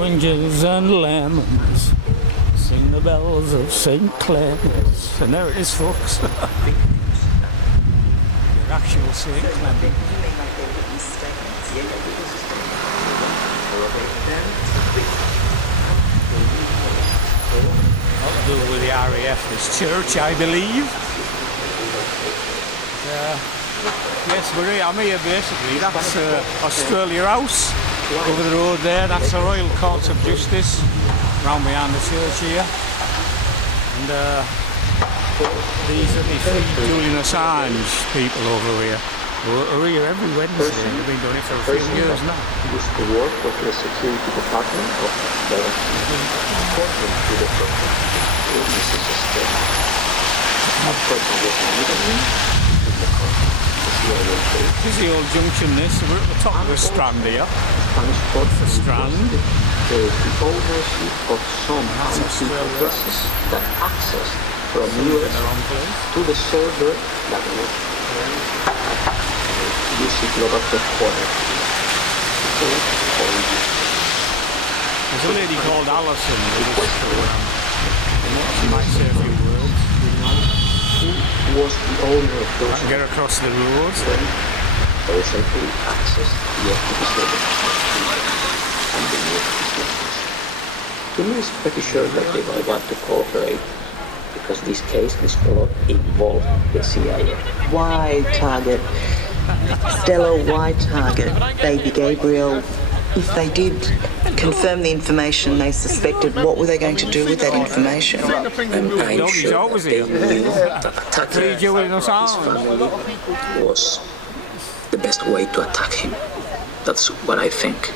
oranges and lemons, sing the bells of St. Clements. And there it is, folks. Your actual St. Clement. I'll do with the RAF, this church, I believe. Yes, I'm here basically. That's Australia House. Over the road there, that's the Royal Courts of Justice. Round behind the church here. And these are the three Julian Assange people over here. Who are here every Wednesday. They've been doing it for a few years now. Used to work with the security department of the important to the this is a step. Of course, I was leaving This is the old junction, this. We're at the top of the strand here. Spanish court for strand. The ownership of some secret addresses that access from US to the server that was using global headquarters. There's a lady called Alison who might say a few words. Who was the owner of those? I can get across the road. Also to access the server. To me, it's pretty sure that they don't want to cooperate because this case, this plot, involved the CIA. Why target Stella? Why target baby Gabriel? If they did confirm the information they suspected, what were they going to do with that information? I'm sure that they knew that attacking his family was the best way to attack him. That's what I think.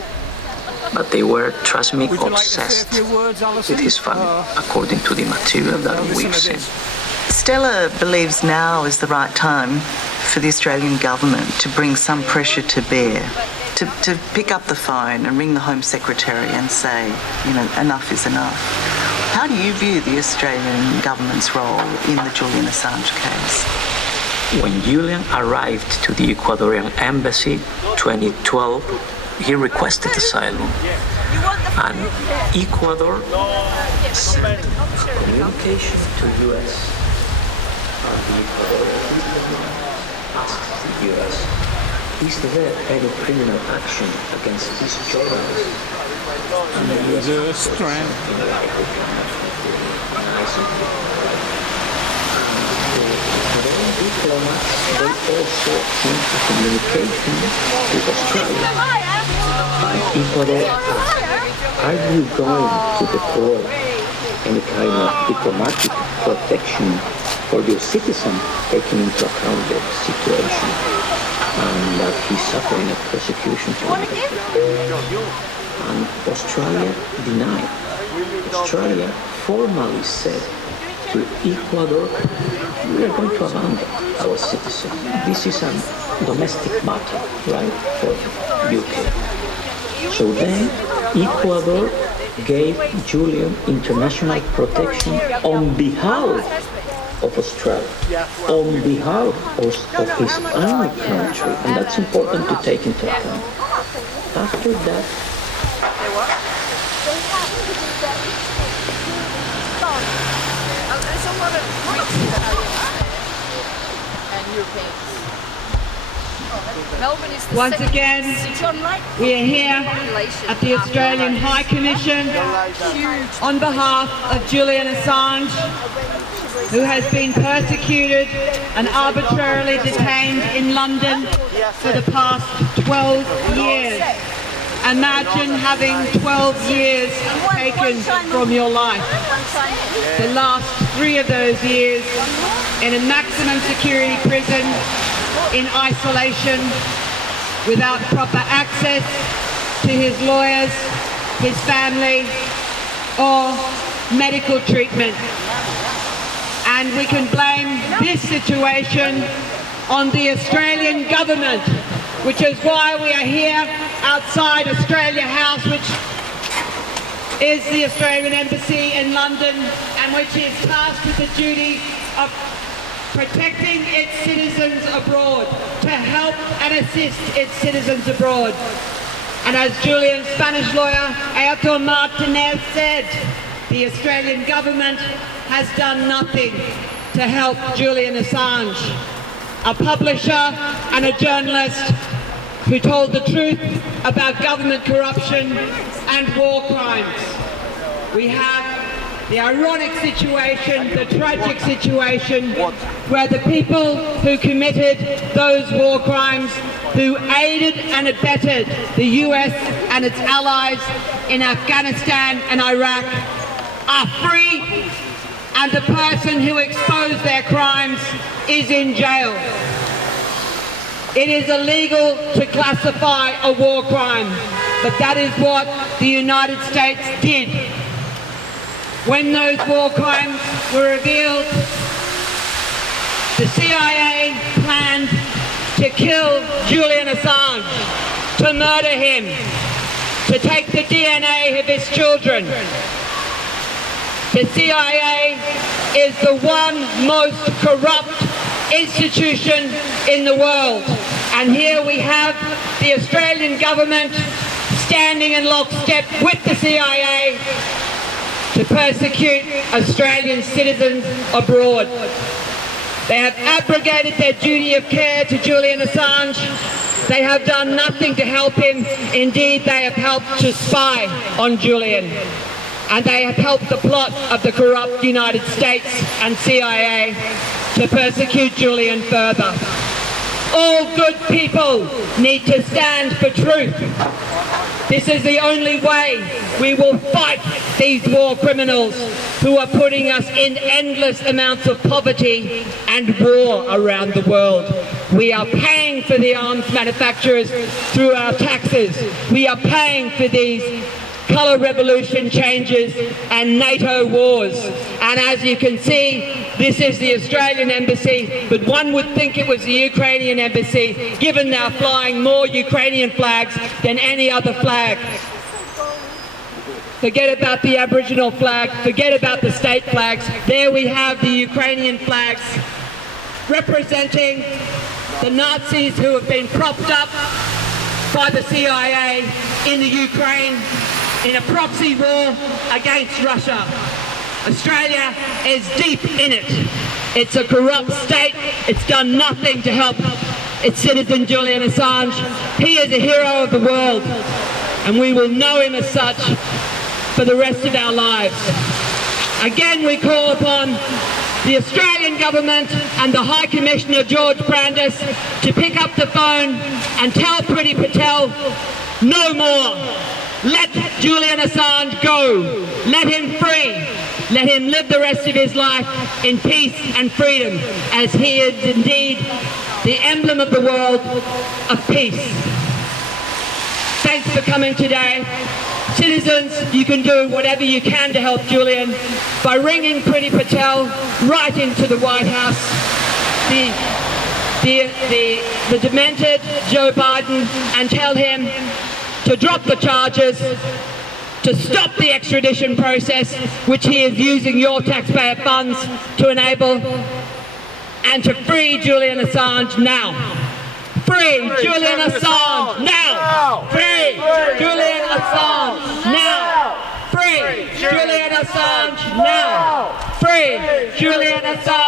But they were, trust me, obsessed with his family, according to the material that we've seen. Stella believes now is the right time for the Australian government to bring some pressure to bear, to pick up the phone and ring the Home Secretary and say, enough is enough. How do you view the Australian government's role in the Julian Assange case? When Julian arrived to the Ecuadorian embassy 2012, he requested asylum, and Ecuador sent communication to US, and the Ecuadorian asked the US, is there any criminal action against these journalists? And the US diplomats, they also sent a communication to Australia. And Ecuador asked, are you going to deploy any kind of diplomatic protection for your citizen, taking into account the situation and that he's suffering a persecution from it? And Australia denied. Australia formally said to Ecuador, we are going to abandon our citizen. This is a domestic matter, right, for UK. So then Ecuador gave Julian international protection on behalf of Australia, on behalf of his own country, and that's important to take into account. After that, Once again, we are here at the Australian High Commission on behalf of Julian Assange, who has been persecuted and arbitrarily detained in London for the past 12 years. Imagine having 12 years taken from your life. The last 3 of those years in a maximum security prison, in isolation, without proper access to his lawyers, his family, or medical treatment. And we can blame this situation on the Australian government, which is why we are here outside Australia House, which is the Australian Embassy in London, and which is tasked with the duty of protecting its citizens abroad, to help and assist its citizens abroad. And as Julian's Spanish lawyer, Ayrton Martinez, said, the Australian government has done nothing to help Julian Assange, a publisher and a journalist who told the truth about government corruption and war crimes. We have the ironic situation, the tragic situation, where the people who committed those war crimes, who aided and abetted the US and its allies in Afghanistan and Iraq, are free, and the person who exposed their crimes is in jail. It is illegal to classify a war crime, but that is what the United States did. When those war crimes were revealed, the CIA planned to kill Julian Assange, to murder him, to take the DNA of his children. The CIA is the one most corrupt institution in the world. And here we have the Australian government standing in lockstep with the CIA to persecute Australian citizens abroad. They have abrogated their duty of care to Julian Assange. They have done nothing to help him. Indeed, they have helped to spy on Julian. And they have helped the plot of the corrupt United States and CIA to persecute Julian further. All good people need to stand for truth. This is the only way we will fight these war criminals who are putting us in endless amounts of poverty and war around the world. We are paying for the arms manufacturers through our taxes. We are paying for these colour revolution changes and NATO wars. And as you can see, this is the Australian embassy, but one would think it was the Ukrainian embassy, given they're flying more Ukrainian flags than any other flag. Forget about the Aboriginal flag, forget about the state flags. There we have the Ukrainian flags representing the Nazis who have been propped up by the CIA in the Ukraine in a proxy war against Russia. Australia is deep in it. It's a corrupt state. It's done nothing to help its citizen Julian Assange. He is a hero of the world, and we will know him as such for the rest of our lives. Again, we call upon the Australian government and the High Commissioner George Brandis to pick up the phone and tell Priti Patel, no more. Let Julian Assange go. Let him free. Let him live the rest of his life in peace and freedom, as he is indeed the emblem of the world of peace. Thanks for coming today. Citizens, you can do whatever you can to help Julian by ringing Priti Patel right into the White House. The demented Joe Biden, and tell him to drop the charges, to stop the extradition process, which he is using your taxpayer funds to enable, and to free Julian Assange now. Free Julian Assange now! Free Julian Assange now! Free Julian Assange now! Free Julian Assange!